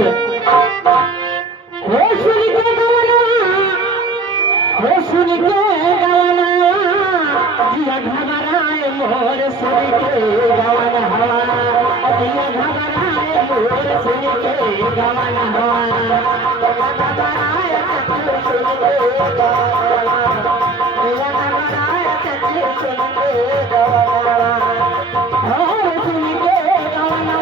Master हो सुन के गवना जिया घबराए मोर सुन के गवना जिया घबराए मोर सुन के गवना घबराए सुन के जिया घबराए सुन के गवना हो सुन के गवना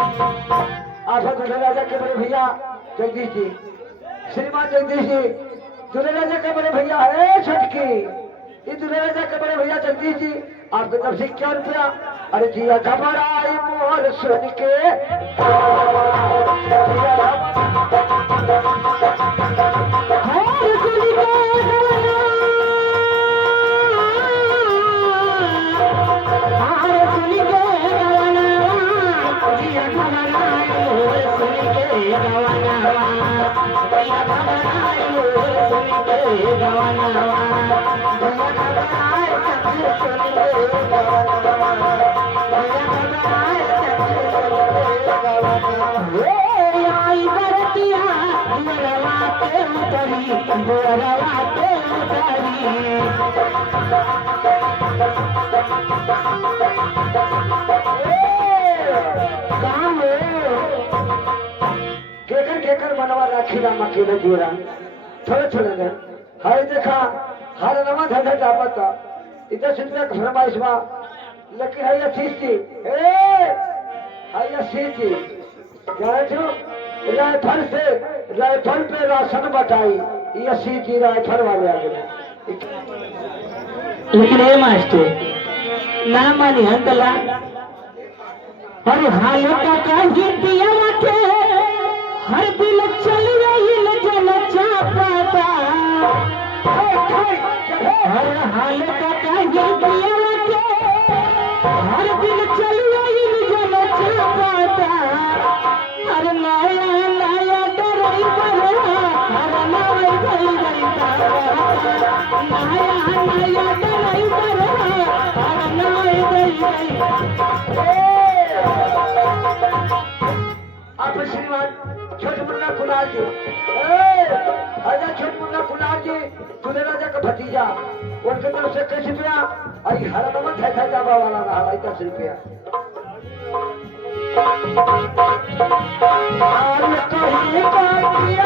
आशा दूल्हे राजा के बड़े भैया जगदीश जी, श्रीमान जगदीश जी दूल्हे राजा के बड़े भैया है छटकी, ये दूल्हे राजा के बड़े भैया जगदीश जी आपकी तरफ से 51 रुपया। अरे जिया घबराई मोर सुन के केकर मनवा राखी राम अकेले जोड़ा थोड़े थोड़े ने हाय देखा हर नवा धंधा डापता इतना सुनने का फरमाइश बा लेकिन है चीज थी है चीज थी जाने छो राइफल पे राशन बटाई ये सीधी राइफल वाले आ गए। लेकिन ये मास्टर ना मानी हंतला अरे हालो का काहे दिया के हर दिल चल रही न जन चाहता हर हाल का काहे दिया के हर दिल चल रही न जन चाहता हर नया नया ड्राइवर हर नया ड्राइवर हर नया आप श्रीमान छोट मुन्ना कुलाल जी अजय छोट मुन्ना कुलाल जी दूल्हे राजा का भतीजा उनके तरफ से 21 रुपया और हर नमक है जाबा वाला रहा 10 रुपया। और कहीं